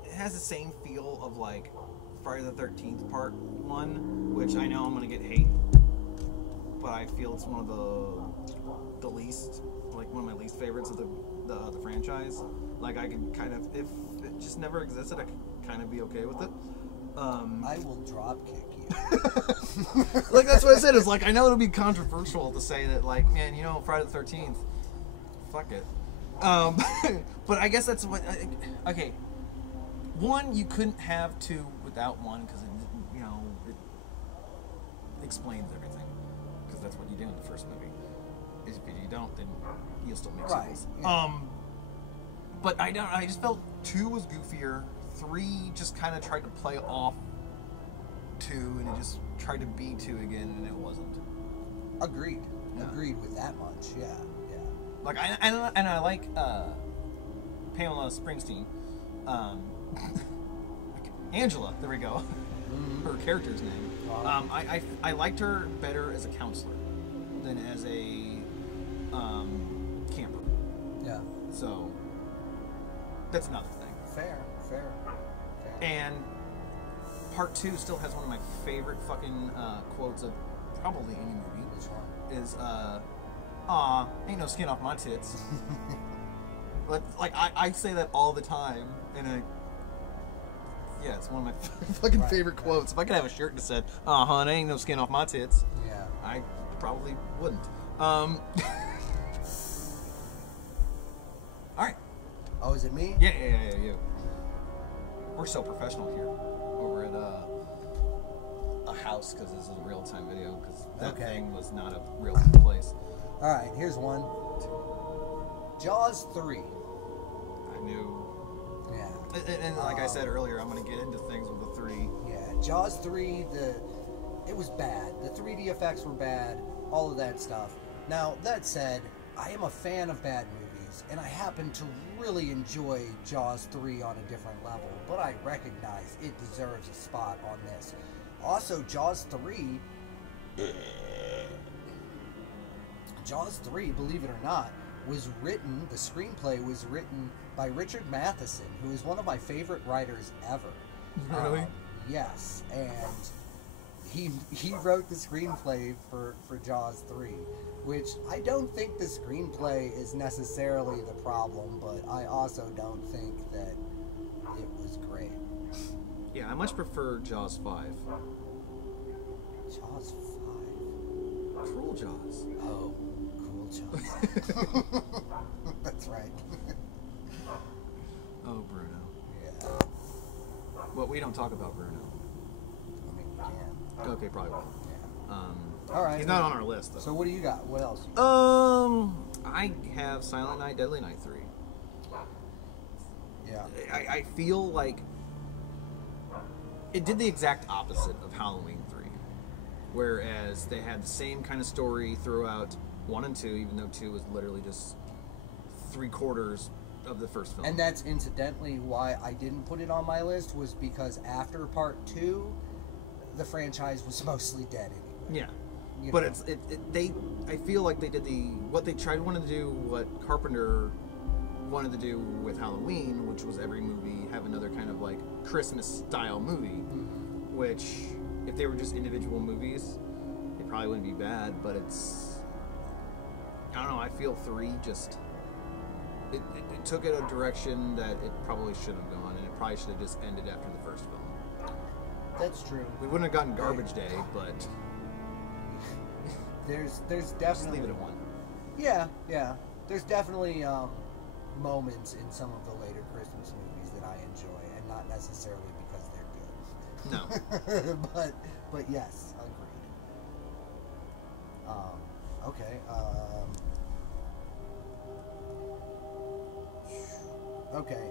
it has the same feel of, like, Friday the 13th Part 1, which I know I'm going to get hate, but I feel it's one of the least, like, one of my least favorites of the franchise. Like, I can kind of, if it just never existed, I could kind of be okay with it. I will drop kick you. Like, that's what I said. It's like, I know it'll be controversial to say that, like, man, you know, Friday the 13th, fuck it. But I guess that's what, okay. 1, you couldn't have 2 without 1 because, you know, it explains everything. Because that's what you do in the first movie. If you don't, then you'll still make sequels. Yeah. But I just felt 2 was goofier. 3 just kind of tried to play off 2, and it just tried to be 2 again, and it wasn't. Agreed. Yeah. Agreed with that much. Yeah. Like I like Pamela Springsteen, Angela. There we go. Her character's name. I liked her better as a counselor than as a camper. Yeah. So that's another thing. Fair. And part 2 still has one of my favorite fucking quotes of probably any movie. Which one? Is aw, ain't no skin off my tits. But like I say that all the time, and yeah, it's one of my fucking favorite quotes. If I could have a shirt that said, "Aw, hon, ain't no skin off my tits," yeah, I probably wouldn't. All right. Oh, is it me? Yeah. We're so professional here over at a house because this is a real-time video because that thing was not a real place. All right, here's one. Jaws 3. I knew. Yeah. And like I said earlier, I'm going to get into things with the 3. Yeah, Jaws 3, it was bad. The 3D effects were bad, all of that stuff. Now, that said, I am a fan of bad movies, and I happen to really enjoy Jaws 3 on a different level, but I recognize it deserves a spot on this. Also, Jaws 3, believe it or not, the screenplay was written by Richard Matheson, who is one of my favorite writers ever. Really? Yes, and he wrote the screenplay for Jaws 3, which I don't think the screenplay is necessarily the problem, but I also don't think that it was great. Yeah, I much prefer Jaws 5. Jaws 5? Cruel Jaws. Oh, Cruel Jaws. That's right. Oh, Bruno. Yeah. Well, we don't talk about Bruno. I mean, we can. Okay, probably won't. Yeah. All right. He's not on our list, though. So what do you got? What else? I have Silent Night, Deadly Night 3. Yeah. I feel like it did the exact opposite of Halloween 3. Whereas they had the same kind of story throughout 1 and 2, even though 2 was literally just 3/4 of the first film. And that's incidentally why I didn't put it on my list, was because after part 2, the franchise was mostly dead anyway. Yeah. You But know. I feel like they did what Carpenter wanted to do with Halloween, which was every movie have another kind of like Christmas style movie, which if they were just individual movies, it probably wouldn't be bad, but it's, I don't know, I feel 3 just, it took it a direction that it probably should have gone, and it probably should have just ended after the first film. That's true. We wouldn't have gotten Garbage Day, but there's just definitely, leave it at 1. yeah. There's definitely moments in some of the later Christmas movies that I enjoy, and not necessarily because they're good. No. but yes, agreed. Okay. Okay.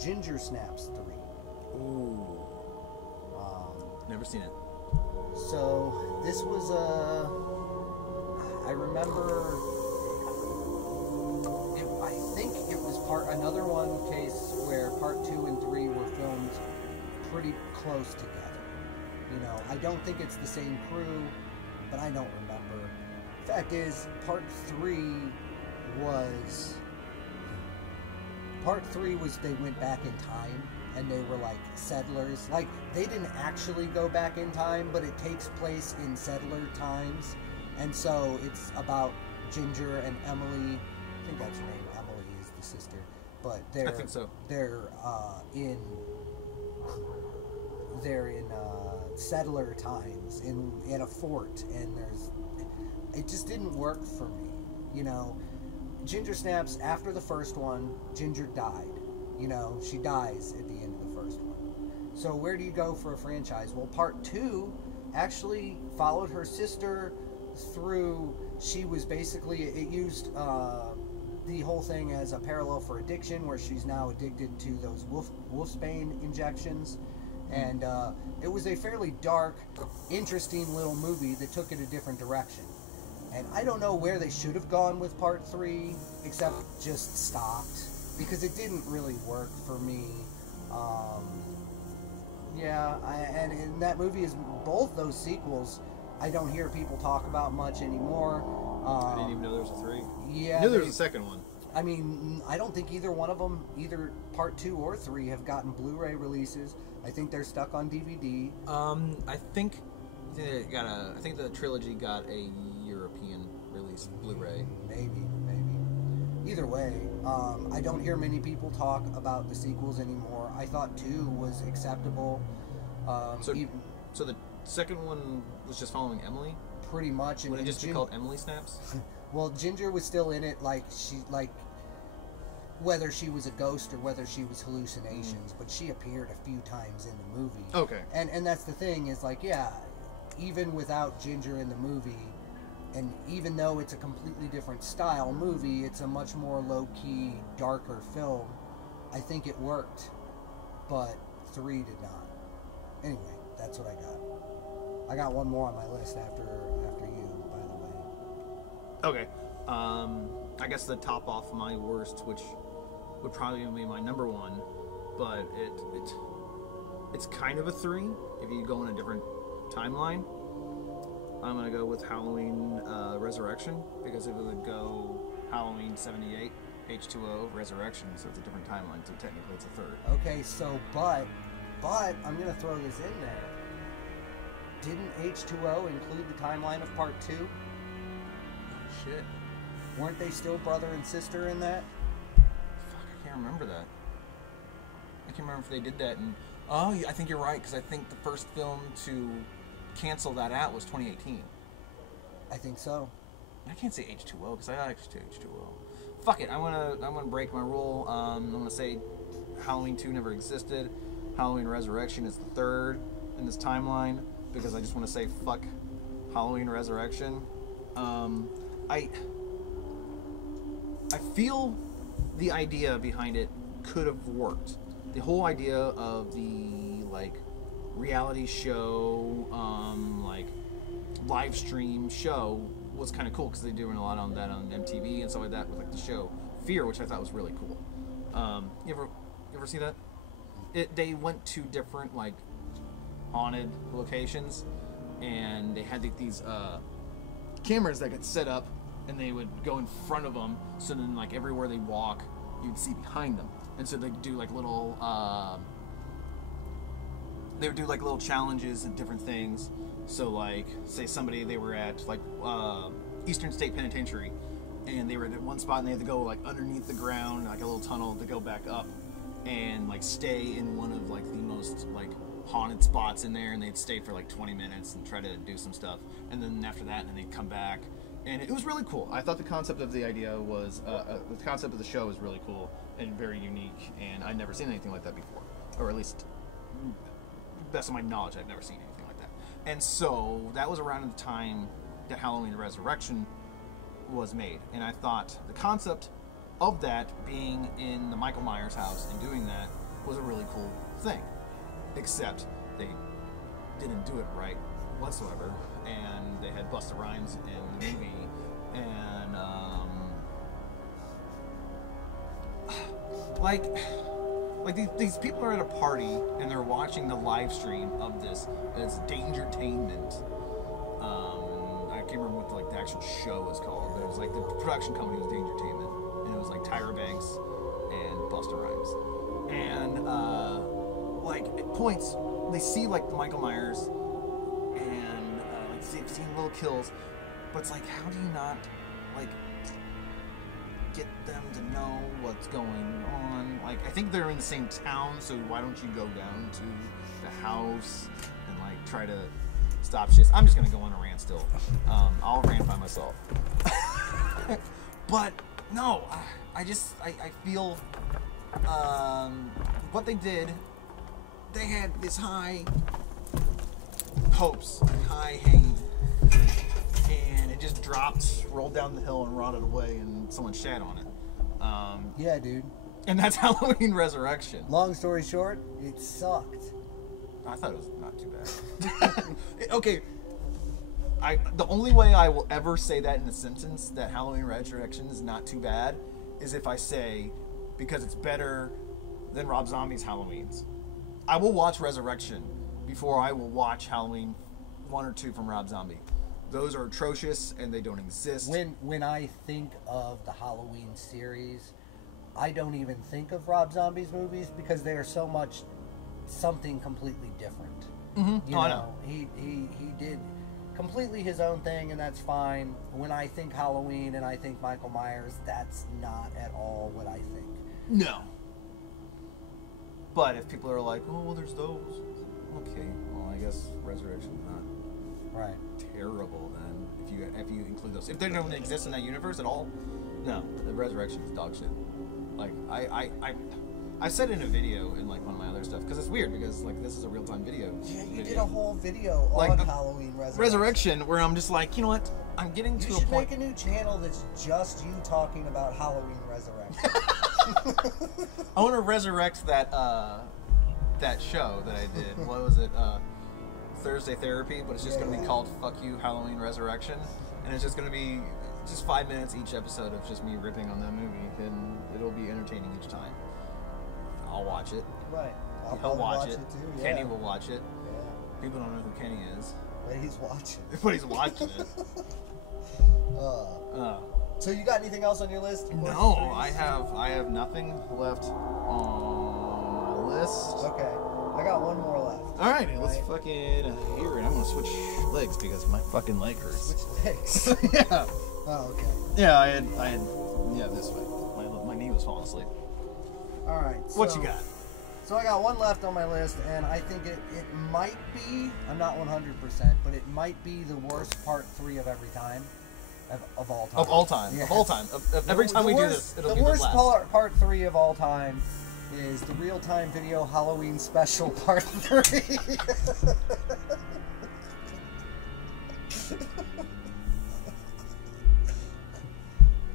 Ginger Snaps 3. Ooh. Never seen it. So this was I remember. I think it was another one case where part 2 and 3 were filmed pretty close together. You know, I don't think it's the same crew, but I don't remember. Fact is, part 3 was they went back in time, and they were like settlers. Like, they didn't actually go back in time, but it takes place in settler times. And so it's about Ginger and Emily. I think that's her name. Emily is the sister. But I think so. They're in settler times in a fort, and it just didn't work for me. You know, Ginger Snaps, after the first one, Ginger died. You know, she dies at the end of the first one. So where do you go for a franchise? Well, part 2 actually followed her sister through. She was basically, it used the whole thing as a parallel for addiction, where she's now addicted to those wolfsbane injections. And it was a fairly dark, interesting little movie that took it a different direction. And I don't know where they should have gone with part 3, except just stopped, because it didn't really work for me. And that movie is, both those sequels, I don't hear people talk about much anymore. I didn't even know there was a 3. Yeah, I knew there was a second one. I mean, I don't think either one of them, either part 2 or 3, have gotten Blu-ray releases. I think they're stuck on DVD. I think the trilogy got a European release Blu-ray. Maybe. Either way, I don't hear many people talk about the sequels anymore. I thought 2 was acceptable. So the second one was just following Emily? Pretty much. Would it just be called Emily Snaps? Well, Ginger was still in it, whether she was a ghost or whether she was hallucinations, but she appeared a few times in the movie. Okay. And that's the thing, is even without Ginger in the movie, and even though it's a completely different style movie, it's a much more low-key, darker film. I think it worked, but 3 did not. Anyway, that's what I got. I got one more on my list after you, by the way. Okay. I guess the top off my worst, which would probably be my number 1, but it's kind of a 3 if you go in a different timeline. I'm gonna go with Halloween Resurrection, because if it would go Halloween 78, H2O, Resurrection, so it's a different timeline, so technically it's a 3rd. Okay, so but I'm gonna throw this in there. Didn't H2O include the timeline of part 2? Oh, shit. Weren't they still brother and sister in that? Fuck, I can't remember that. I can't remember if they did that. And I think you're right, because I think the first film to cancel that out was 2018. I think so. I can't say H2O, because I actually say H2O. Fuck it, I'm gonna break my rule. I'm gonna say Halloween 2 never existed. Halloween Resurrection is the 3rd in this timeline, because I just want to say fuck Halloween Resurrection. I feel the idea behind it could have worked. The whole idea of the reality show, live stream show was kind of cool, because they're doing a lot on that on MTV and stuff like that, with the show Fear, which I thought was really cool. You ever see that? They went to different haunted locations, and they had these cameras that got set up, and they would go in front of them, so then everywhere they walk, you'd see behind them, and so they do little they would do like little challenges and different things. So like, say somebody, they were at like Eastern State Penitentiary, and they were at one spot and they had to go like underneath the ground, like a little tunnel to go back up, and like stay in one of like the most like haunted spots in there, and they'd stay for like 20 minutes and try to do some stuff, and then after that, and then they'd come back, and it was really cool. I thought the concept of the idea was, the concept of the show was really cool and very unique, and I'd never seen anything like that before, or at least, best of my knowledge, I've never seen anything like that. And so that was around the time that Halloween Resurrection was made, and I thought the concept of that being in the Michael Myers house and doing that was a really cool thing. Except they didn't do it right whatsoever, and they had Busta Rhymes in the movie, and like these people are at a party and they're watching the live stream of this. It's Dangertainment. I can't remember what the actual show was called, but it was like the production company was Dangertainment, and it was like Tyra Banks and Busta Rhymes, and like at points they see like Michael Myers and like seeing little kills, but it's like, how do you not like get them to know what's going on? Like, I think they're in the same town, so why don't you go down to the house and like try to stop shit? I'm just gonna go on a rant still. I'll rant by myself. But no, I feel what they did. They had this high hopes, high hanging, and it just dropped, rolled down the hill, and rotted away, and someone shat on it. Yeah, dude. And that's Halloween Resurrection. Long story short, it sucked. I thought it was not too bad. Okay, the only way I will ever say that in a sentence, that Halloween Resurrection is not too bad, is if I say, because it's better than Rob Zombie's Halloween's. I will watch Resurrection before I will watch Halloween 1 or 2 from Rob Zombie. Those are atrocious and they don't exist. When I think of the Halloween series, I don't even think of Rob Zombie's movies because they are so much something completely different. Mm-hmm. You know, he did completely his own thing, and that's fine. When I think Halloween and I think Michael Myers, that's not at all what I think. No. But if people are like, oh, well, there's those. Okay, well, I guess Resurrection's not terrible then. If you include those, if they don't exist in that universe at all, no, the Resurrection is dog shit. Like I said in a video in like one of my other stuff, because it's weird because like this is a real time video. Yeah, you did a whole video like, on Halloween Resurrection, where I'm just like, you know what? I'm getting to a point. You should make a new channel that's just you talking about Halloween Resurrection. I want to resurrect that that show that I did. What was it? Thursday Therapy, but it's just going to be called Fuck You Halloween Resurrection, and it's just going to be just 5 minutes each episode of just me ripping on that movie, and it'll be entertaining each time. I'll watch it. Right. He'll watch it. Too, yeah. Kenny will watch it. Yeah. People don't know who Kenny is. But he's watching. But he's watching it. So you got anything else on your list? No, I have nothing left on my list. Okay. I got one more left. All right, let's fucking hear it. I'm gonna switch legs because my fucking leg hurts. Switch legs? Yeah. Oh, okay. Yeah, I had this way. My knee was falling asleep. All right. What you got? So I got one left on my list, and I think it might be, I'm not 100%, but it might be the worst part 3 of every time. Of all time. Of all time. Yes. Of all time. Every time we do this, it'll be the worst last. part 3 of all time is the real-time video Halloween special part 3.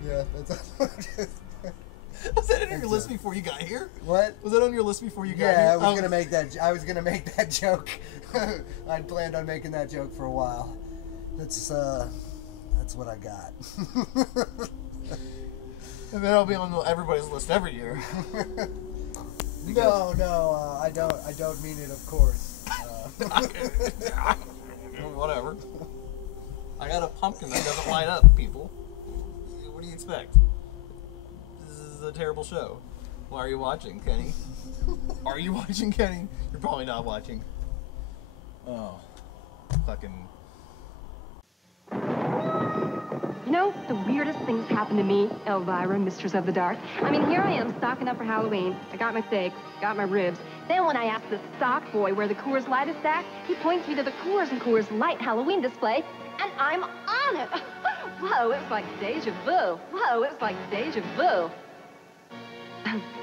Yeah, that's Was that on your list before you got here? What? Was that on your list before you got here? Yeah, I was gonna make that. I was gonna make that joke. I'd planned on making that joke for a while. That's what I got. And then I'll be on everybody's list every year. No, I don't mean it, of course. Whatever. I got a pumpkin that doesn't light up, people. What do you expect? This is a terrible show. Why are you watching, Kenny? Are you watching, Kenny? You're probably not watching. Oh, fucking. You know, the weirdest things happened to me, Elvira, Mistress of the Dark. I mean, here I am stocking up for Halloween. I got my steaks, got my ribs. Then when I asked the stock boy where the Coors Light is stacked, he points me to the Coors and Coors Light Halloween display, and I'm on it. Whoa, it was like deja vu. Whoa, it was like deja vu.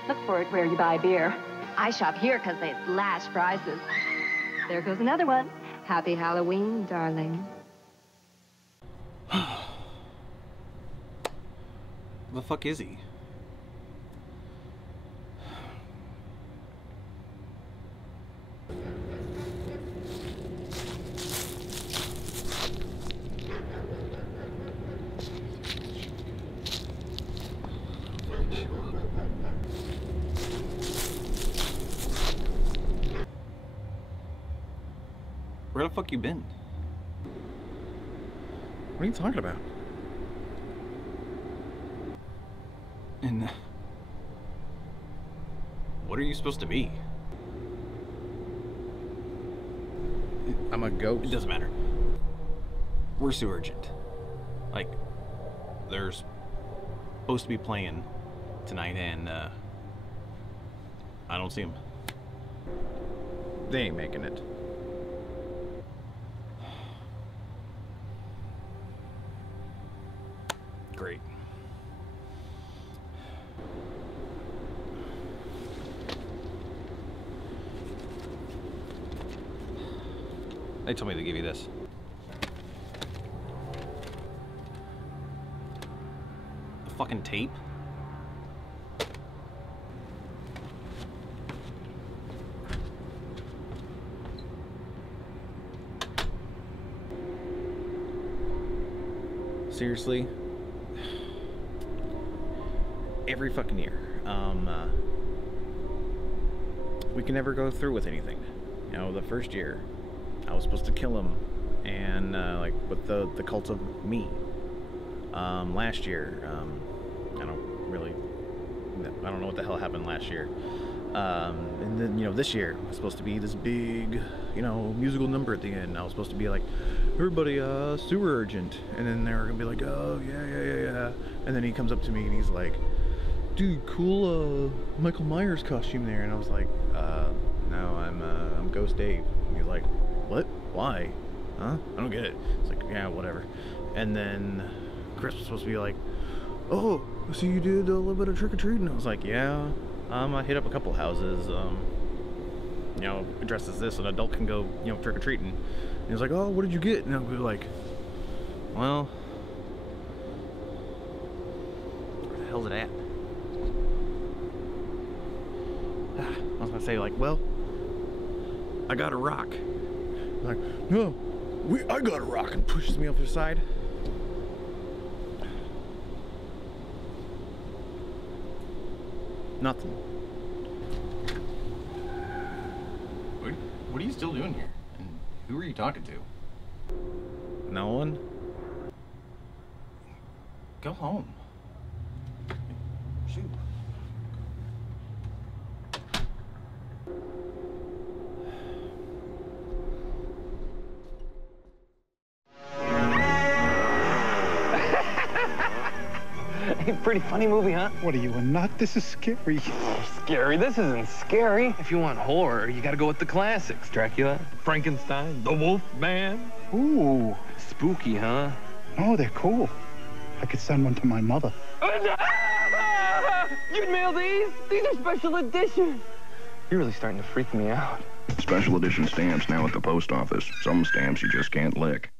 Look for it where you buy beer. I shop here because they slash prices. There goes another one. Happy Halloween, darling. The fuck is he? Where the fuck you been? What are you talking about? And what are you supposed to be? I'm a ghost. It doesn't matter. We're Sewer Urgent. Like, they're supposed to be playing tonight, and I don't see them. They ain't making it. Great. They told me to give you this. The fucking tape? Seriously? Every fucking year. We can never go through with anything. You know, the first year, I was supposed to kill him, and like with the cult of me. Last year, I don't know what the hell happened last year. And then, you know, this year was supposed to be this big, you know, musical number at the end. I was supposed to be like, everybody, Sewer Urgent, and then they were gonna be like, oh yeah. And then he comes up to me and he's like, dude, cool Michael Myers costume there. And I was like, no, I'm Ghost Dave. And he's like, what? Why? Huh? I don't get it. It's like, yeah, whatever. And then Chris was supposed to be like, oh, so you did a little bit of trick-or-treating? I was like, yeah. I hit up a couple houses, you know, dressed as this, an adult can go, you know, trick-or-treating. And he was like, oh, what did you get? And I was like, well, where the hell's it at? I was gonna say, like, well, I got a rock. I'm like, no, I got a rock, and pushes me off the side. Nothing. What are you still doing here? And who are you talking to? No one. Go home. Shoot. Hey, pretty funny movie, huh? What are you, a nut? This is scary. Scary? This isn't scary. If you want horror, you gotta go with the classics. Dracula, Frankenstein, The Wolf Man. Ooh. Spooky, huh? Oh, they're cool. I could send one to my mother. You'd mail these? These are special edition. You're really starting to freak me out. Special edition stamps now at the post office. Some stamps you just can't lick.